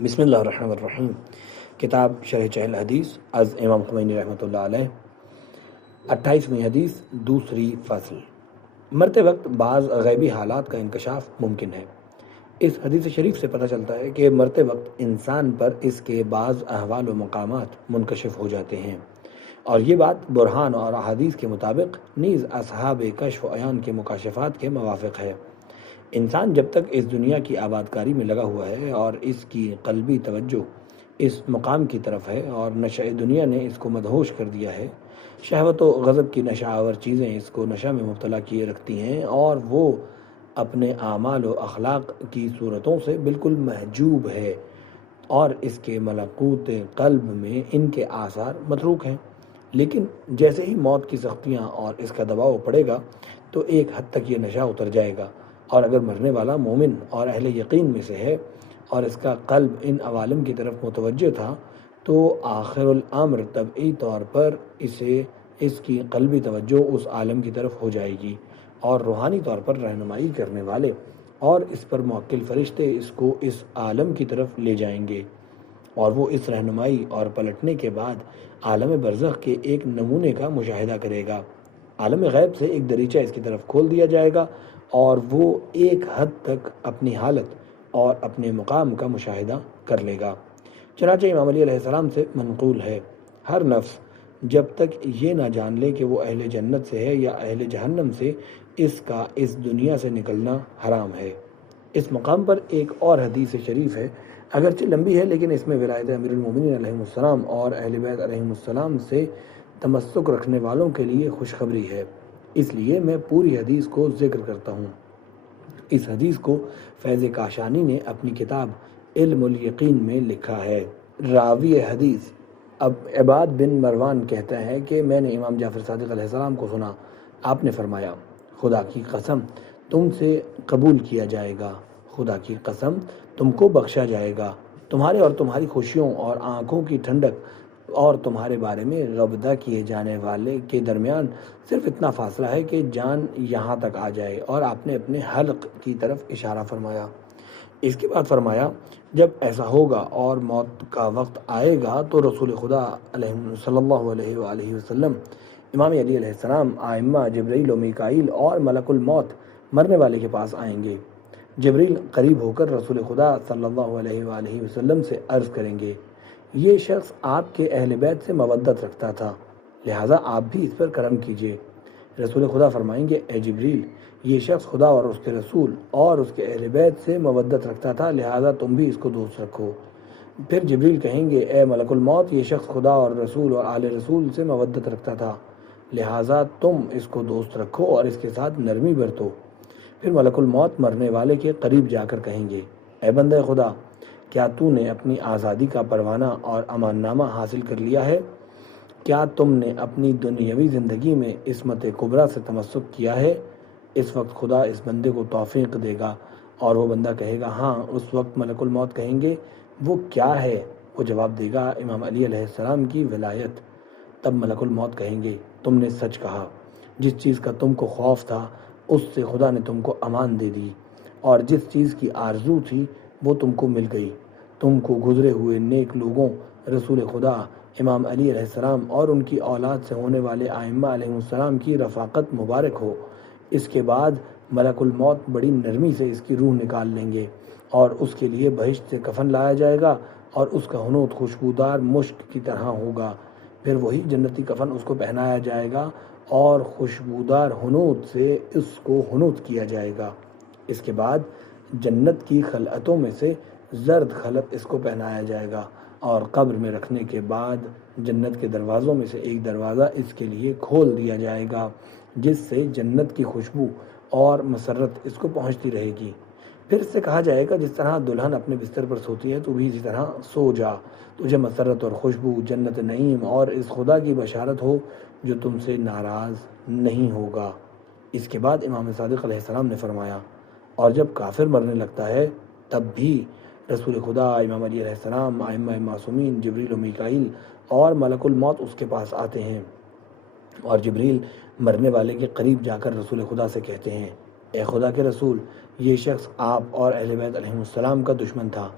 بسم اللہ الرحمن الرحیم۔ کتاب شرح چہل حدیث از امام خمینی رحمۃ اللہ علیہ، 28ویں حدیث، دوسری فصل۔ مرتے وقت بعض غیبی حالات کا انکشاف ممکن ہے۔ اس حدیث شریف سے پتہ چلتا ہے کہ مرتے وقت انسان پر اس کے بعض احوال و مقامات منکشف ہو جاتے ہیں، اور یہ بات برہان اور احادیث کے مطابق نیز اصحاب کشف و عیان کے مکاشفات کے موافق ہے۔ انسان جب تک اس دنیا کی آبادکاری میں لگا ہوا ہے اور اس کی قلبی توجہ اس مقام کی طرف ہے اور نشہ دنیا نے اس کو مدہوش کر دیا ہے، شہوت و غضب کی نشہ آور چیزیں اس کو نشہ میں مبتلا کیے رکھتی ہیں، اور وہ اپنے اعمال و اخلاق کی صورتوں سے بالکل محجوب ہے، اور اس کے ملکوت قلب میں ان کے آثار متروک ہیں۔ لیکن جیسے ہی موت کی سختیاں اور اس کا دباؤ پڑے گا تو ایک حد تک یہ نشہ اتر جائے گا، اور اگر مرنے والا مومن اور اہل یقین میں سے ہے اور اس کا قلب ان عوالم کی طرف متوجہ تھا، تو آخر الامر طبعی طور پر اس کی قلبی توجہ اس عالم کی طرف ہو جائے گی، اور روحانی طور پر رہنمائی کرنے والے اور اس پر موکل فرشتے اس کو اس عالم کی طرف لے جائیں گے، اور وہ اس رہنمائی اور پلٹنے کے بعد عالم برزخ کے ایک نمونے کا مشاہدہ کرے گا۔ عالم غیب سے ایک دریچہ اس کی طرف کھول دیا جائے گا، اور وہ ایک حد تک اپنی حالت اور اپنے مقام کا مشاہدہ کر لے گا۔ چنانچہ امام علی علیہ السلام سے منقول ہے، ہر نفس جب تک یہ نہ جان لے کہ وہ اہل جنت سے ہے یا اہل جہنم سے، اس کا اس دنیا سے نکلنا حرام ہے۔ اس مقام پر ایک اور حدیث شریف ہے، اگرچہ لمبی ہے لیکن اس میں ولایت امیر المومنین علیہ السلام اور اہل بیت علیہ السلام سے تمسک رکھنے والوں کے لیے خوشخبری ہے، اس لیے میں پوری حدیث کو ذکر کرتا ہوں۔ اس حدیث کو فیض کاشانی نے اپنی کتاب علم الیقین میں لکھا ہے۔ راوی حدیث اب عباد بن مروان کہتا ہے کہ میں نے امام جعفر صادق علیہ السلام کو سنا، آپ نے فرمایا، خدا کی قسم تم سے قبول کیا جائے گا، خدا کی قسم تم کو بخشا جائے گا، تمہارے اور تمہاری خوشیوں اور آنکھوں کی ٹھنڈک اور تمہارے بارے میں غبطہ کیے جانے والے کے درمیان صرف اتنا فاصلہ ہے کہ جان یہاں تک آ جائے، اور آپ نے اپنے حلق کی طرف اشارہ فرمایا۔ اس کے بعد فرمایا، جب ایسا ہوگا اور موت کا وقت آئے گا تو رسول خدا صلی اللہ علیہ وآلہ وسلم، امام علی علیہ السلام، ائمہ جبرائیل و میکائیل اور ملک الموت مرنے والے کے پاس آئیں گے۔ جبریل قریب ہو کر رسول خدا صلی اللہ علیہ وآلہ وسلم سے عرض کریں گے، یہ شخص آپ کے اہل بیت سے مودت رکھتا تھا، لہٰذا آپ بھی اس پر کرم کیجیے۔ رسول خدا فرمائیں گے، اے جبریل، یہ شخص خدا اور اس کے رسول اور اس کے اہل بیت سے مودت رکھتا تھا، لہٰذا تم بھی اس کو دوست رکھو۔ پھر جبریل کہیں گے، اے ملک الموت، یہ شخص خدا اور رسول اور آل رسول سے مودت رکھتا تھا، لہٰذا تم اس کو دوست رکھو اور اس کے ساتھ نرمی برتو۔ پھر ملک الموت مرنے والے کے قریب جا کر کہیں گے، اے بندہ خدا، کیا تو نے اپنی آزادی کا پروانہ اور امان نامہ حاصل کر لیا ہے؟ کیا تم نے اپنی دنیاوی زندگی میں عصمت کبریٰ سے تمسک کیا ہے؟ اس وقت خدا اس بندے کو توفیق دے گا، اور وہ بندہ کہے گا ہاں۔ اس وقت ملک الموت کہیں گے، وہ کیا ہے؟ وہ جواب دے گا، امام علی علیہ السلام کی ولایت۔ تب ملک الموت کہیں گے، تم نے سچ کہا، جس چیز کا تم کو خوف تھا اس سے خدا نے تم کو امان دے دی، اور جس چیز کی آرزو تھی وہ تم کو مل گئی۔ تم کو گزرے ہوئے نیک لوگوں، رسول خدا امام علی علیہ السلام اور ان کی اولاد سے ہونے والے ائمہ علیہ السلام کی رفاقت مبارک ہو۔ اس کے بعد ملک الموت بڑی نرمی سے اس کی روح نکال لیں گے، اور اس کے لیے بہشت سے کفن لایا جائے گا، اور اس کا حنوط خوشبودار مشک کی طرح ہوگا۔ پھر وہی جنتی کفن اس کو پہنایا جائے گا، اور خوشبودار حنوط سے اس کو حنوط کیا جائے گا۔ اس کے بعد جنت کی خلعتوں میں سے زرد خلعت اس کو پہنایا جائے گا، اور قبر میں رکھنے کے بعد جنت کے دروازوں میں سے ایک دروازہ اس کے لیے کھول دیا جائے گا، جس سے جنت کی خوشبو اور مسرت اس کو پہنچتی رہے گی۔ پھر اس سے کہا جائے گا، جس طرح دلہن اپنے بستر پر سوتی ہے تو بھی اسی طرح سو جا، تجھے مسرت اور خوشبو، جنت نعیم اور اس خدا کی بشارت ہو جو تم سے ناراض نہیں ہوگا۔ اس کے بعد امام صادق علیہ السلام نے فرمایا، اور جب کافر مرنے لگتا ہے تب بھی رسول خدا امام علی علیہ السلام، ائمہ معصومین، جبریل و میکائیل اور ملک الموت اس کے پاس آتے ہیں، اور جبریل مرنے والے کے قریب جا کر رسول خدا سے کہتے ہیں، اے خدا کے رسول، یہ شخص آپ اور اہل بیت علیہ السلام کا دشمن تھا،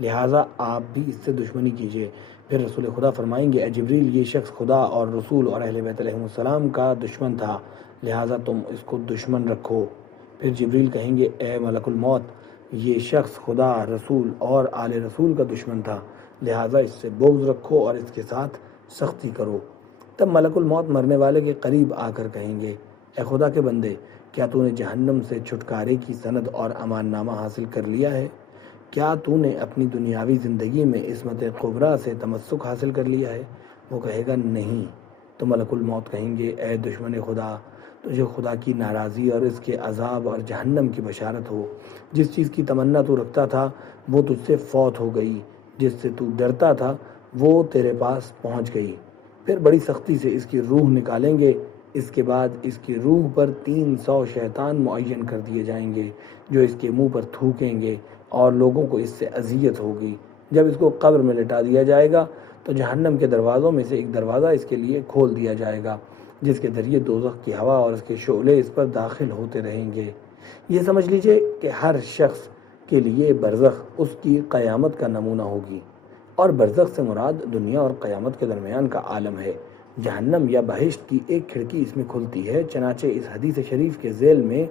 لہٰذا آپ بھی اس سے دشمنی کیجیے۔ پھر رسول خدا فرمائیں گے، اے جبریل، یہ شخص خدا اور رسول اور اہل بیت علیہ السلام کا دشمن تھا، لہٰذا تم اس کو دشمن رکھو۔ پھر جبریل کہیں گے، اے ملک الموت، یہ شخص خدا، رسول اور آل رسول کا دشمن تھا، لہٰذا اس سے بغض رکھو اور اس کے ساتھ سختی کرو۔ تب ملک الموت مرنے والے کے قریب آ کر کہیں گے، اے خدا کے بندے، کیا تو نے جہنم سے چھٹکارے کی سند اور امان نامہ حاصل کر لیا ہے؟ کیا تو نے اپنی دنیاوی زندگی میں عصمت قبریٰ سے تمسک حاصل کر لیا ہے؟ وہ کہے گا نہیں۔ تو ملک الموت کہیں گے، اے دشمن خدا، تجھے خدا کی ناراضی اور اس کے عذاب اور جہنم کی بشارت ہو۔ جس چیز کی تمنا تو رکھتا تھا وہ تجھ سے فوت ہو گئی، جس سے تو ڈرتا تھا وہ تیرے پاس پہنچ گئی۔ پھر بڑی سختی سے اس کی روح نکالیں گے۔ اس کے بعد اس کی روح پر 300 شیطان معین کر دیے جائیں گے جو اس کے منہ پر تھوکیں گے اور لوگوں کو اس سے اذیت ہوگی۔ جب اس کو قبر میں لٹا دیا جائے گا تو جہنم کے دروازوں میں سے ایک دروازہ اس کے لیے کھول دیا جائے گا، جس کے ذریعے دوزخ کی ہوا اور اس کے شعلے اس پر داخل ہوتے رہیں گے۔ یہ سمجھ لیجئے کہ ہر شخص کے لیے برزخ اس کی قیامت کا نمونہ ہوگی، اور برزخ سے مراد دنیا اور قیامت کے درمیان کا عالم ہے۔ جہنم یا بہشت کی ایک کھڑکی اس میں کھلتی ہے، چنانچہ اس حدیث شریف کے ذیل میں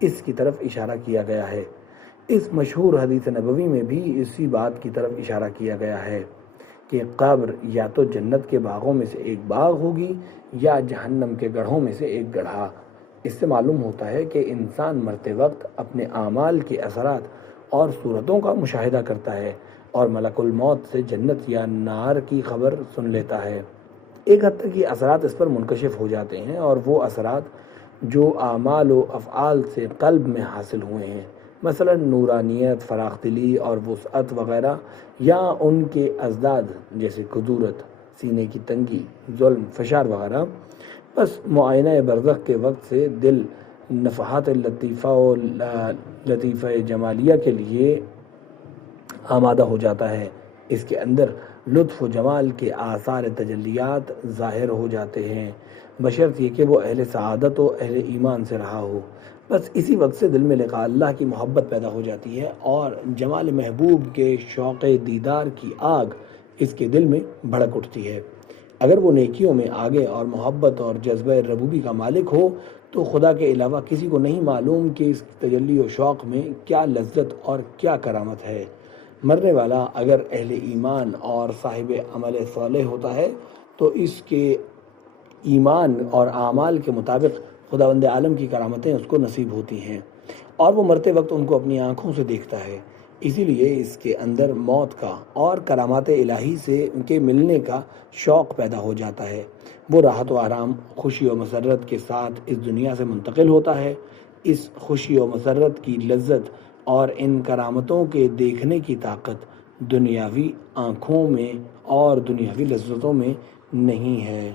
اس کی طرف اشارہ کیا گیا ہے۔ اس مشہور حدیث نبوی میں بھی اسی بات کی طرف اشارہ کیا گیا ہے کہ قبر یا تو جنت کے باغوں میں سے ایک باغ ہوگی یا جہنم کے گڑھوں میں سے ایک گڑھا۔ اس سے معلوم ہوتا ہے کہ انسان مرتے وقت اپنے اعمال کے اثرات اور صورتوں کا مشاہدہ کرتا ہے اور ملک الموت سے جنت یا نار کی خبر سن لیتا ہے۔ ایک حد تک یہ اثرات اس پر منکشف ہو جاتے ہیں، اور وہ اثرات جو اعمال و افعال سے قلب میں حاصل ہوئے ہیں، مثلا نورانیت، فراخ دلی اور وسعت وغیرہ، یا ان کے ازداد جیسے کدورت، سینے کی تنگی، ظلم، فشار وغیرہ، بس معائنہ برزخ کے وقت سے دل نفحات لطیفہ جمالیہ کے لیے آمادہ ہو جاتا ہے۔ اس کے اندر لطف و جمال کے آثار تجلیات ظاہر ہو جاتے ہیں، بشرط یہ کہ وہ اہل سعادت و اہل ایمان سے رہا ہو۔ بس اسی وقت سے دل میں لقاء اللہ کی محبت پیدا ہو جاتی ہے اور جمال محبوب کے شوق دیدار کی آگ اس کے دل میں بھڑک اٹھتی ہے۔ اگر وہ نیکیوں میں آگے اور محبت اور جذبہ ربوبی کا مالک ہو تو خدا کے علاوہ کسی کو نہیں معلوم کہ اس تجلی و شوق میں کیا لذت اور کیا کرامت ہے۔ مرنے والا اگر اہل ایمان اور صاحب عمل صالح ہوتا ہے تو اس کے ایمان اور اعمال کے مطابق خداوند عالم کی کرامتیں اس کو نصیب ہوتی ہیں، اور وہ مرتے وقت ان کو اپنی آنکھوں سے دیکھتا ہے۔ اسی لیے اس کے اندر موت کا اور کرامات الہی سے ان کے ملنے کا شوق پیدا ہو جاتا ہے۔ وہ راحت و آرام، خوشی و مسرت کے ساتھ اس دنیا سے منتقل ہوتا ہے۔ اس خوشی و مسرت کی لذت اور ان کرامتوں کے دیکھنے کی طاقت دنیاوی آنکھوں میں اور دنیاوی لذتوں میں نہیں ہے۔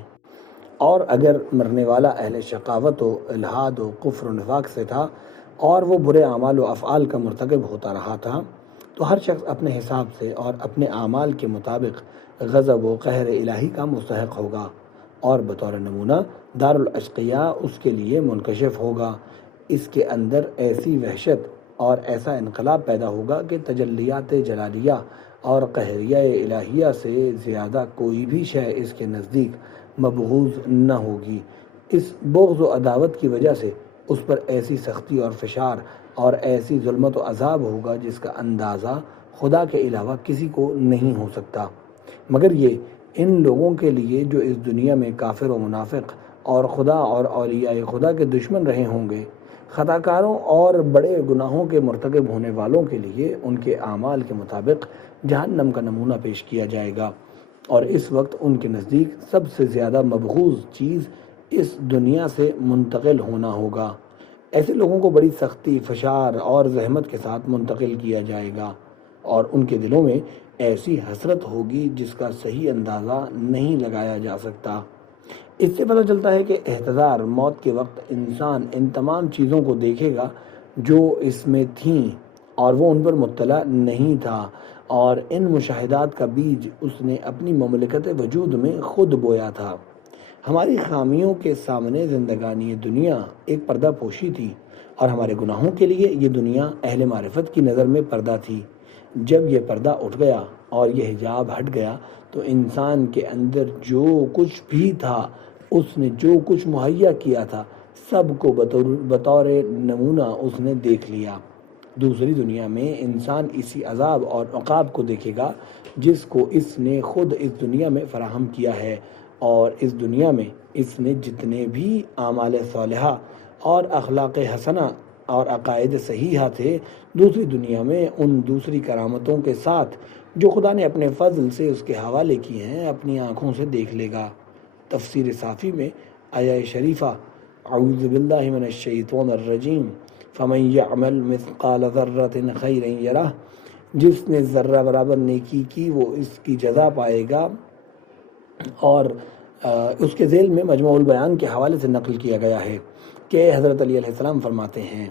اور اگر مرنے والا اہل شقاوت و الحاد و کفر و نفاق سے تھا اور وہ برے اعمال و افعال کا مرتکب ہوتا رہا تھا تو ہر شخص اپنے حساب سے اور اپنے اعمال کے مطابق غضب و قہر الہی کا مستحق ہوگا، اور بطور نمونہ دار الاشقیاء اس کے لیے منکشف ہوگا۔ اس کے اندر ایسی وحشت اور ایسا انقلاب پیدا ہوگا کہ تجلیات جلالیہ اور قہریہ الہیہ سے زیادہ کوئی بھی شے اس کے نزدیک مبغوض نہ ہوگی۔ اس بغض و عداوت کی وجہ سے اس پر ایسی سختی اور فشار اور ایسی ظلمت و عذاب ہوگا جس کا اندازہ خدا کے علاوہ کسی کو نہیں ہو سکتا، مگر یہ ان لوگوں کے لیے جو اس دنیا میں کافر و منافق اور خدا اور اولیاء خدا کے دشمن رہے ہوں گے۔ خطا کاروں اور بڑے گناہوں کے مرتکب ہونے والوں کے لیے ان کے اعمال کے مطابق جہنم کا نمونہ پیش کیا جائے گا، اور اس وقت ان کے نزدیک سب سے زیادہ مبغوض چیز اس دنیا سے منتقل ہونا ہوگا۔ ایسے لوگوں کو بڑی سختی، فشار اور زحمت کے ساتھ منتقل کیا جائے گا، اور ان کے دلوں میں ایسی حسرت ہوگی جس کا صحیح اندازہ نہیں لگایا جا سکتا۔ اس سے پتہ چلتا ہے کہ احتضار موت کے وقت انسان ان تمام چیزوں کو دیکھے گا جو اس میں تھیں اور وہ ان پر مطلع نہیں تھا، اور ان مشاہدات کا بیج اس نے اپنی مملکت وجود میں خود بویا تھا۔ ہماری خامیوں کے سامنے زندگانی دنیا ایک پردہ پوشی تھی، اور ہمارے گناہوں کے لیے یہ دنیا اہل معرفت کی نظر میں پردہ تھی۔ جب یہ پردہ اٹھ گیا اور یہ حجاب ہٹ گیا تو انسان کے اندر جو کچھ بھی تھا، اس نے جو کچھ مہیا کیا تھا، سب کو بطور نمونہ اس نے دیکھ لیا۔ دوسری دنیا میں انسان اسی عذاب اور عقاب کو دیکھے گا جس کو اس نے خود اس دنیا میں فراہم کیا ہے، اور اس دنیا میں اس نے جتنے بھی اعمال صالحہ اور اخلاق حسنہ اور عقائد صحیحہ تھے، دوسری دنیا میں ان دوسری کرامتوں کے ساتھ جو خدا نے اپنے فضل سے اس کے حوالے کیے ہیں، اپنی آنکھوں سے دیکھ لے گا۔ تفسیر صافی میں آیہ شریفہ اعوذ باللہ من الشیطان الرجیم فمن یعمل مثقال ذرۃ خیرا یرہ، جس نے ذرہ برابر نیکی کی وہ اس کی جزا پائے گا، اور اس کے ذیل میں مجموع البیان کے حوالے سے نقل کیا گیا ہے کہ حضرت علی علیہ السلام فرماتے ہیں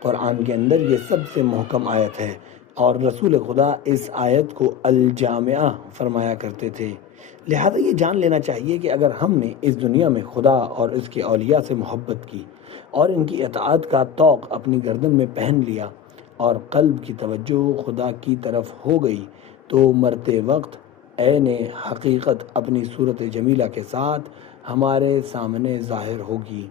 قرآن کے اندر یہ سب سے محکم آیت ہے، اور رسول خدا اس آیت کو الجامعہ فرمایا کرتے تھے۔ لہذا یہ جان لینا چاہیے کہ اگر ہم نے اس دنیا میں خدا اور اس کے اولیاء سے محبت کی اور ان کی اطاعت کا طوق اپنی گردن میں پہن لیا اور قلب کی توجہ خدا کی طرف ہو گئی، تو مرتے وقت عین حقیقت اپنی صورت جمیلہ کے ساتھ ہمارے سامنے ظاہر ہوگی۔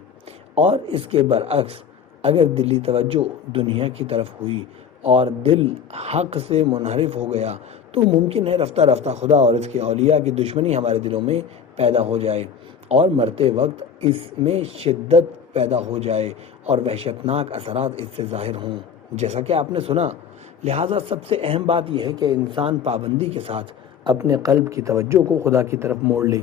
اور اس کے برعکس اگر دلی توجہ دنیا کی طرف ہوئی اور دل حق سے منحرف ہو گیا تو ممکن ہے رفتہ رفتہ خدا اور اس کے اولیاء کی دشمنی ہمارے دلوں میں پیدا ہو جائے، اور مرتے وقت اس میں شدت پیدا ہو جائے اور وحشتناک اثرات اس سے ظاہر ہوں، جیسا کہ آپ نے سنا۔ لہٰذا سب سے اہم بات یہ ہے کہ انسان پابندی کے ساتھ اپنے قلب کی توجہ کو خدا کی طرف موڑ لے،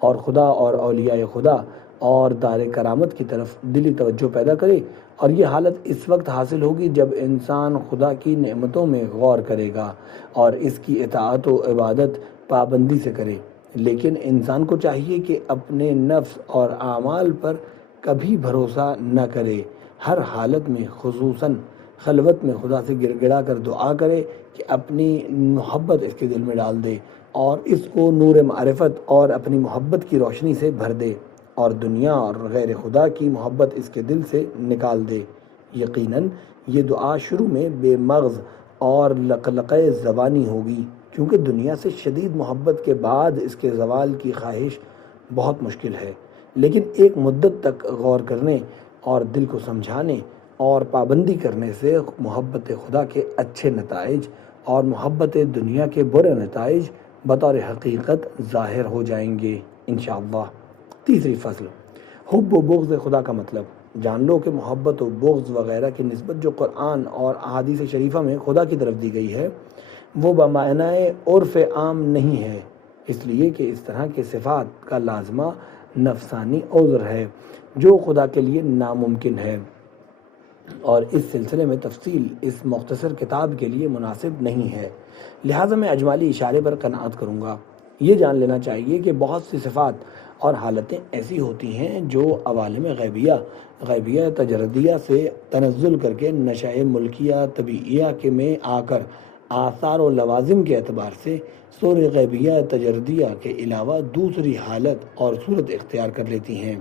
اور خدا اور اولیاء خدا اور دار کرامت کی طرف دلی توجہ پیدا کرے۔ اور یہ حالت اس وقت حاصل ہوگی جب انسان خدا کی نعمتوں میں غور کرے گا اور اس کی اطاعت و عبادت پابندی سے کرے۔ لیکن انسان کو چاہیے کہ اپنے نفس اور اعمال پر کبھی بھروسہ نہ کرے، ہر حالت میں خصوصاً خلوت میں خدا سے گڑ گڑا کر دعا کرے کہ اپنی محبت اس کے دل میں ڈال دے اور اس کو نور معرفت اور اپنی محبت کی روشنی سے بھر دے، اور دنیا اور غیر خدا کی محبت اس کے دل سے نکال دے۔ یقیناً یہ دعا شروع میں بے مغز اور لقلقۂ زبانی ہوگی، کیونکہ دنیا سے شدید محبت کے بعد اس کے زوال کی خواہش بہت مشکل ہے، لیکن ایک مدت تک غور کرنے اور دل کو سمجھانے اور پابندی کرنے سے محبت خدا کے اچھے نتائج اور محبت دنیا کے برے نتائج بطور حقیقت ظاہر ہو جائیں گے انشاءاللہ۔ تیسری فصل، حب و بغض خدا کا مطلب۔ جان لو کہ محبت و بغض وغیرہ کی نسبت جو قرآن اور احادیث شریفہ میں خدا کی طرف دی گئی ہے وہ بمعنی عرف عام نہیں ہے، اس لیے کہ اس طرح کے صفات کا لازمہ نفسانی عذر ہے جو خدا کے لیے ناممکن ہے، اور اس سلسلے میں تفصیل اس مختصر کتاب کے لیے مناسب نہیں ہے، لہٰذا میں اجمالی اشارے پر قناعت کروں گا۔ یہ جان لینا چاہیے کہ بہت سی صفات اور حالتیں ایسی ہوتی ہیں جو عوالم غیبیہ تجردیہ سے تنزل کر کے نشأ ملکیہ طبیعیہ کے میں آ کر آثار و لوازم کے اعتبار سے سور غیبیہ تجردیہ کے علاوہ دوسری حالت اور صورت اختیار کر لیتی ہیں۔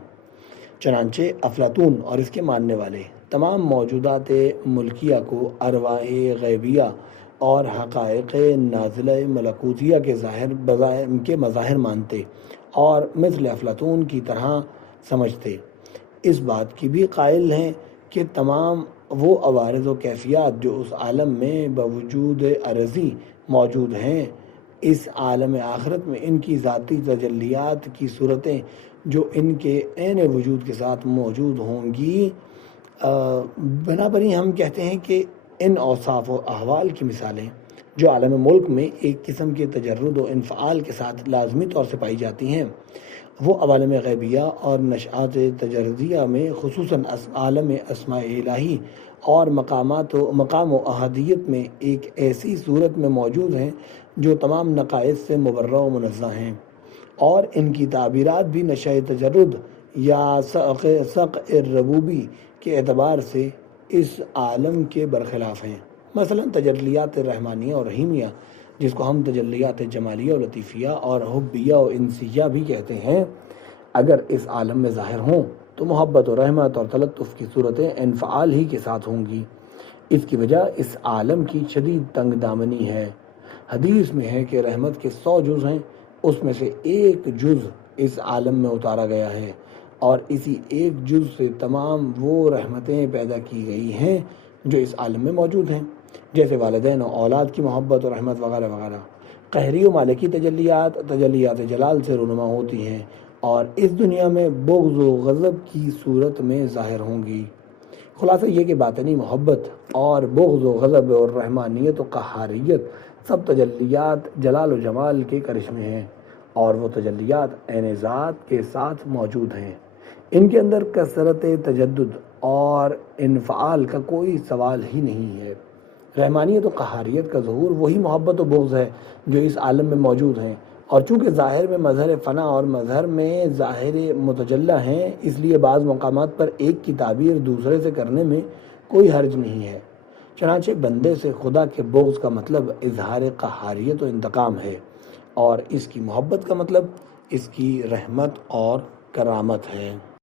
چنانچہ افلاطون اور اس کے ماننے والے تمام موجودات ملکیہ کو ارواح غیبیہ اور حقائق نازلہ ملکوتیہ کے مظاہر مانتے اور مثل افلاطون کی طرح سمجھتے۔ اس بات کی بھی قائل ہیں کہ تمام وہ عوارض و کیفیات جو اس عالم میں بوجود عرضی موجود ہیں، اس عالم آخرت میں ان کی ذاتی تجلیات کی صورتیں جو ان کے عین وجود کے ساتھ موجود ہوں گی۔ بنابراین ہم کہتے ہیں کہ ان اوصاف و احوال کی مثالیں جو عالم ملک میں ایک قسم کے تجرد و انفعال کے ساتھ لازمی طور سے پائی جاتی ہیں، وہ عوالم غیبیہ اور نشآت تجردیہ میں خصوصاً عالم اسماء الہی اور مقام و احادیت میں ایک ایسی صورت میں موجود ہیں جو تمام نقائص سے مبرہ و منزہ ہیں، اور ان کی تعبیرات بھی نشأ تجرد یا سق الربوبی کے اعتبار سے اس عالم کے برخلاف ہیں۔ مثلا تجلیات رحمانیہ اور رحیمیہ، جس کو ہم تجلیات جمالیہ و لطیفیہ اور حبیہ و انسیہ بھی کہتے ہیں، اگر اس عالم میں ظاہر ہوں تو محبت و رحمت اور تلطف کی صورتیں انفعال ہی کے ساتھ ہوں گی، اس کی وجہ اس عالم کی شدید تنگ دامنی ہے۔ حدیث میں ہے کہ رحمت کے 100 جز ہیں، اس میں سے ایک جز اس عالم میں اتارا گیا ہے، اور اسی ایک جز سے تمام وہ رحمتیں پیدا کی گئی ہیں جو اس عالم میں موجود ہیں، جیسے والدین و اولاد کی محبت و رحمت وغیرہ وغیرہ۔ قہری و مالکی تجلیات جلال سے رونما ہوتی ہیں، اور اس دنیا میں بغض و غضب کی صورت میں ظاہر ہوں گی۔ خلاصہ یہ کہ باطنی محبت اور بغض و غضب اور رحمانیت و قہاریت سب تجلیات جلال و جمال کے کرشمے ہیں، اور وہ تجلیات عین ذات کے ساتھ موجود ہیں۔ ان کے اندر کثرت تجدد اور انفعال کا کوئی سوال ہی نہیں ہے۔ رحمانیت و قہاریت کا ظہور وہی محبت و بغض ہے جو اس عالم میں موجود ہیں، اور چونکہ ظاہر میں مظہر فنا اور مظہر میں ظاہر متجلی ہیں، اس لیے بعض مقامات پر ایک کی تعبیر دوسرے سے کرنے میں کوئی حرج نہیں ہے۔ چنانچہ بندے سے خدا کے بغض کا مطلب اظہار قہاریت و انتقام ہے، اور اس کی محبت کا مطلب اس کی رحمت اور کرامت ہے۔